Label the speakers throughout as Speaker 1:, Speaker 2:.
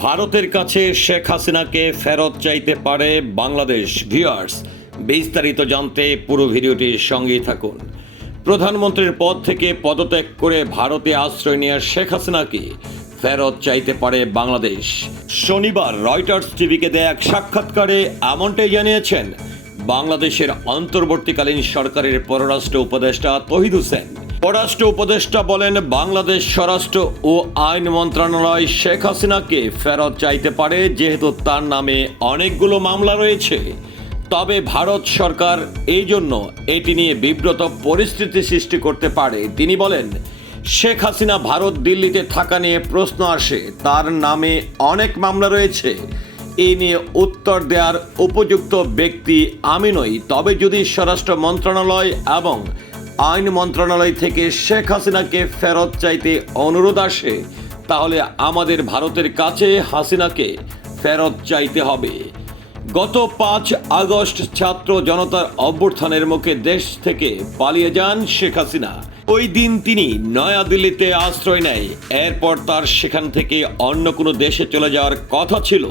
Speaker 1: ভারতের কাছে শেখ হাসিনাকে ফেরত চাইতে পারে বাংলাদেশ ভিউয়ার্স। বিস্তারিত জানতে পুরো ভিডিওটির সঙ্গেই থাকুন। প্রধানমন্ত্রীর পদ থেকে পদত্যাগ করে ভারতে আশ্রয় নেওয়া শেখ হাসিনাকে ফেরত চাইতে পারে বাংলাদেশ। শনিবার রয়টার্স টিভিকে দেয়া এক সাক্ষাৎকারে এমনটাই জানিয়েছেন বাংলাদেশের অন্তর্বর্তীকালীন সরকারের পররাষ্ট্র উপদেষ্টা তহিদ হোসেন। পররাষ্ট্র উপদেষ্টা বলেন, বাংলাদেশ স্বরাষ্ট্র ও আইন মন্ত্রণালয় শেখ হাসিনাকে ফেরত চাইতে পারে, যেহেতু তার নামে অনেকগুলো মামলা রয়েছে। তবে ভারত সরকার এই জন্য এটি নিয়ে বিব্রত পরিস্থিতি সৃষ্টি করতে পারে। তিনি বলেন, শেখ হাসিনা ভারত দিল্লিতে থাকা নিয়ে প্রশ্ন আসে, তার নামে অনেক মামলা রয়েছে। এই নিয়ে উত্তর দেওয়ার উপযুক্ত ব্যক্তি আমি নই, তবে যদি স্বরাষ্ট্র মন্ত্রণালয় এবং আইন মন্ত্রণালয় থেকে শেখ হাসিনাকে ফেরত চাইতে অনুরোধ আসে, তাহলে আমাদের ভারতের কাছে হাসিনাকে ফেরত চাইতে হবে। গত পাঁচ আগস্ট ছাত্র জনতার অভ্যুত্থানের মুখে দেশ থেকে পালিয়ে যান শেখ হাসিনা। ওই দিন তিনি নয়াদিল্লিতে আশ্রয় নেয়। এরপর তার সেখান থেকে অন্য কোনো দেশে চলে যাওয়ার কথা ছিল।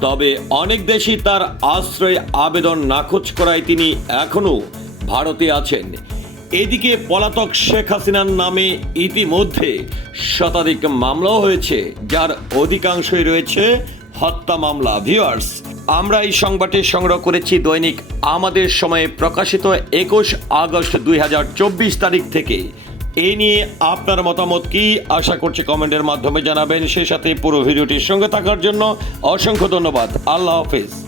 Speaker 1: তবে অনেক দেশই তার আশ্রয় আবেদন নাকচ করায় তিনি এখনও ভারতে আছেন। এদিকে পলাতক শেখ হাসিনার নামে ইতিমধ্যে শতাধিক মামলাও হয়েছে, যার অধিকাংশই রয়েছে হত্যা মামলা ভিউয়ার্স আমরা এই সংবাদটি সংগ্রহ করেছি দৈনিক আমাদের সময়ে প্রকাশিত একুশ আগস্ট দুই হাজার চব্বিশ তারিখ থেকে। এই নিয়ে আপনার মতামত কি? আশা করছি কমেন্টের মাধ্যমে জানাবেন। সেই সাথে পুরো ভিডিওটির সঙ্গে থাকার জন্য অসংখ্য ধন্যবাদ। আল্লাহ হাফেজ।